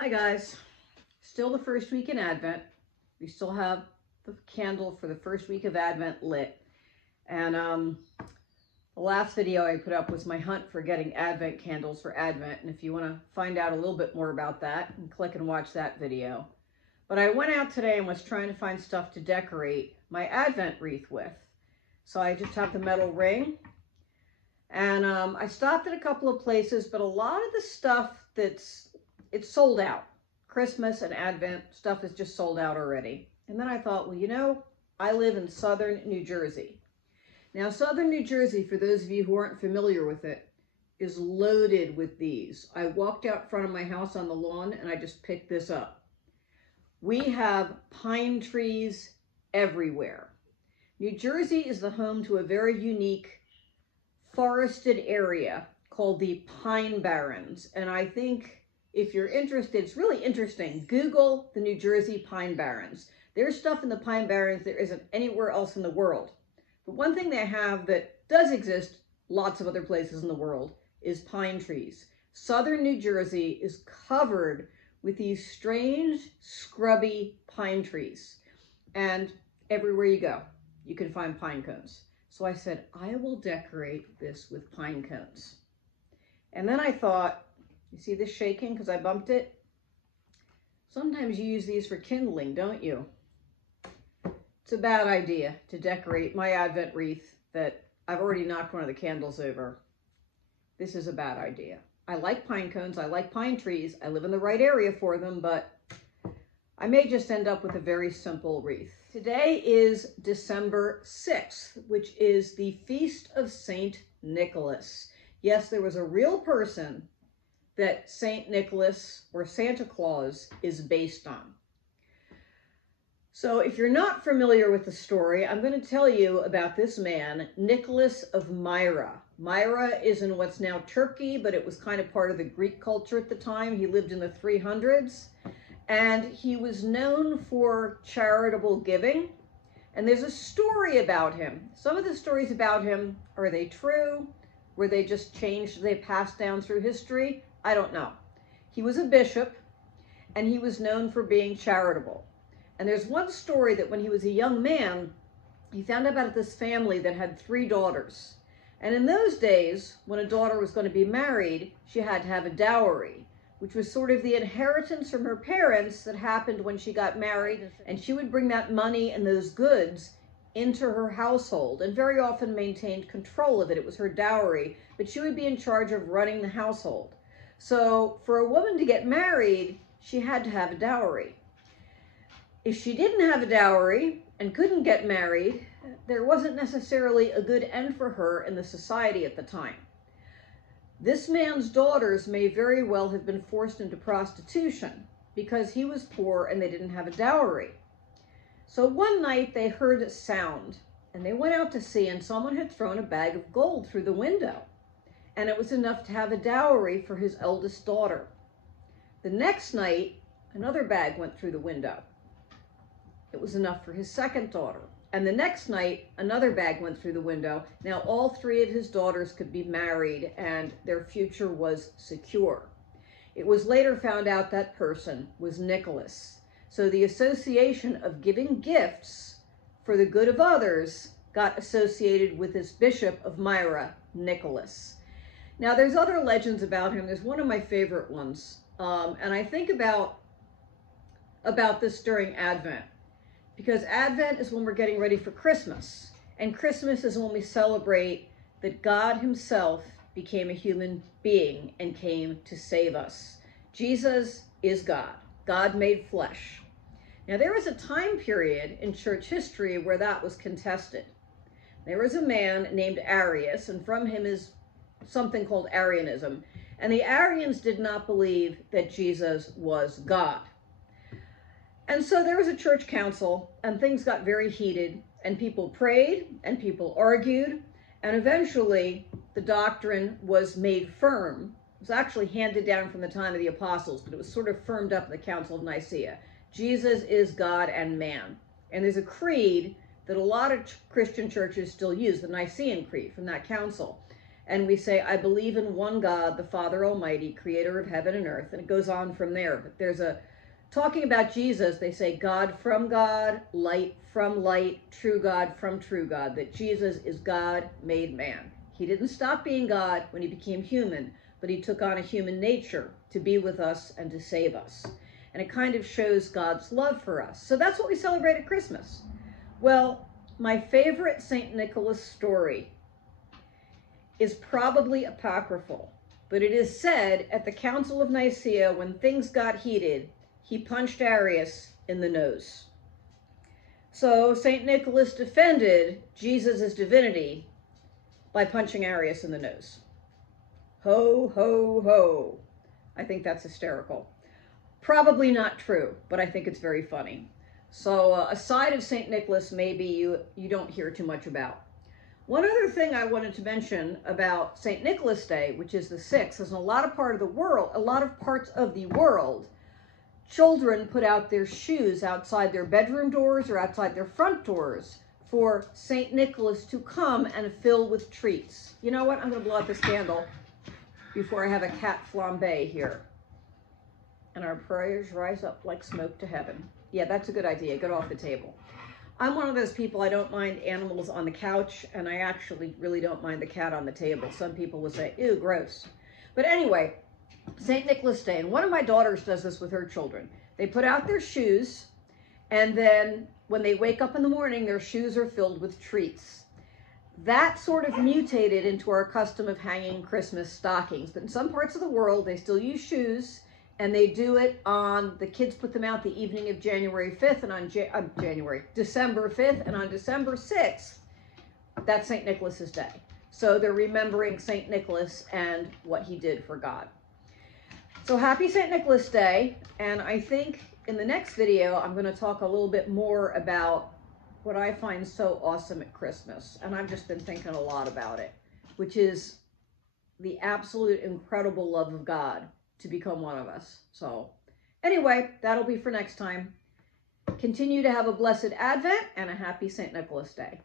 Hi guys, still the first week in Advent. We still have the candle for the first week of Advent lit. And the last video I put up was my hunt for getting Advent candles for Advent. And if you want to find out a little bit more about that, you can click and watch that video. But I went out today and was trying to find stuff to decorate my Advent wreath with. So I just have the metal ring. And I stopped at a couple of places, but a lot of the stuff it's sold out. Christmas and Advent stuff is just sold out already. And then I thought, well, you know, I live in southern New Jersey. Now, southern New Jersey, for those of you who aren't familiar with it, is loaded with these. I walked out front of my house on the lawn and I just picked this up. We have pine trees everywhere. New Jersey is the home to a very unique forested area called the Pine Barrens. And I think if you're interested, it's really interesting. Google the New Jersey Pine Barrens. There's stuff in the Pine Barrens there isn't anywhere else in the world. But one thing they have that does exist lots of other places in the world is pine trees. Southern New Jersey is covered with these strange, scrubby pine trees. And everywhere you go, you can find pine cones. So I said, I will decorate this with pine cones. And then I thought, you see this shaking because I bumped it? Sometimes you use these for kindling, don't you? It's a bad idea to decorate my Advent wreath that I've already knocked one of the candles over. This is a bad idea. I like pine cones, I like pine trees, I live in the right area for them, but I may just end up with a very simple wreath. Today is December 6th, which is the Feast of Saint Nicholas. Yes, there was a real person that Saint Nicholas or Santa Claus is based on. So if you're not familiar with the story, I'm going to tell you about this man, Nicholas of Myra. Myra is in what's now Turkey, but it was kind of part of the Greek culture at the time. He lived in the 300s, and he was known for charitable giving. And there's a story about him. Some of the stories about him, are they true? Were they just changed, they passed down through history? I don't know. He was a bishop, and he was known for being charitable. And there's one story that when he was a young man, he found out about this family that had 3 daughters. And in those days, when a daughter was going to be married, she had to have a dowry, which was sort of the inheritance from her parents that happened when she got married. And she would bring that money and those goods into her household and very often maintained control of it. It was her dowry, but she would be in charge of running the household. So for a woman to get married, she had to have a dowry. If she didn't have a dowry and couldn't get married, there wasn't necessarily a good end for her in the society at the time. This man's daughters may very well have been forced into prostitution because he was poor and they didn't have a dowry. So one night they heard a sound and they went out to see, and someone had thrown a bag of gold through the window. And it was enough to have a dowry for his eldest daughter. The next night, another bag went through the window. It was enough for his second daughter. And the next night, another bag went through the window. Now all 3 of his daughters could be married and their future was secure. It was later found out that person was Nicholas. So the association of giving gifts for the good of others got associated with this bishop of Myra, Nicholas. Now, there's other legends about him. There's one of my favorite ones. And I think about this during Advent, because Advent is when we're getting ready for Christmas. And Christmas is when we celebrate that God himself became a human being and came to save us. Jesus is God. God made flesh. Now, there was a time period in church history where that was contested. There was a man named Arius, and from him is something called Arianism. And the Arians did not believe that Jesus was God. And so there was a church council, and things got very heated, and people prayed, and people argued, and eventually the doctrine was made firm. It was actually handed down from the time of the apostles, but it was sort of firmed up in the Council of Nicaea. Jesus is God and man. And there's a creed that a lot of Christian churches still use, the Nicene Creed from that council. And we say, I believe in one God, the Father Almighty, creator of heaven and earth. And it goes on from there. But there's talking about Jesus, they say God from God, light from light, true God from true God, that Jesus is God made man. He didn't stop being God when he became human, but he took on a human nature to be with us and to save us. And it kind of shows God's love for us. So that's what we celebrate at Christmas. Well, my favorite St. Nicholas story is probably apocryphal, but it is said at the Council of Nicaea, when things got heated, he punched Arius in the nose. So St. Nicholas defended Jesus' divinity by punching Arius in the nose. Ho, ho, ho. I think that's hysterical. Probably not true, but I think it's very funny. So a side of St. Nicholas maybe you don't hear too much about. One other thing I wanted to mention about St. Nicholas Day, which is the 6th, is in a lot of parts of the world, children put out their shoes outside their bedroom doors or outside their front doors for St. Nicholas to come and fill with treats. You know what? I'm going to blow out this candle before I have a cat flambe here. And our prayers rise up like smoke to heaven. Yeah, that's a good idea. Get off the table. I'm one of those people, I don't mind animals on the couch, and I actually really don't mind the cat on the table. Some people will say, ew, gross. But anyway, St. Nicholas Day, and one of my daughters does this with her children. They put out their shoes, and then when they wake up in the morning, their shoes are filled with treats. That sort of mutated into our custom of hanging Christmas stockings. But in some parts of the world, they still use shoes, and they do it on, the kids put them out the evening of January 5th, and on December 5th, and on December 6th, that's St. Nicholas's Day. So they're remembering St. Nicholas and what he did for God. So happy St. Nicholas Day, and I think in the next video, I'm going to talk a little bit more about what I find so awesome at Christmas, and I've just been thinking a lot about it, which is the absolute incredible love of God to become one of us. So anyway, that'll be for next time. Continue to have a blessed Advent and a happy St. Nicholas Day.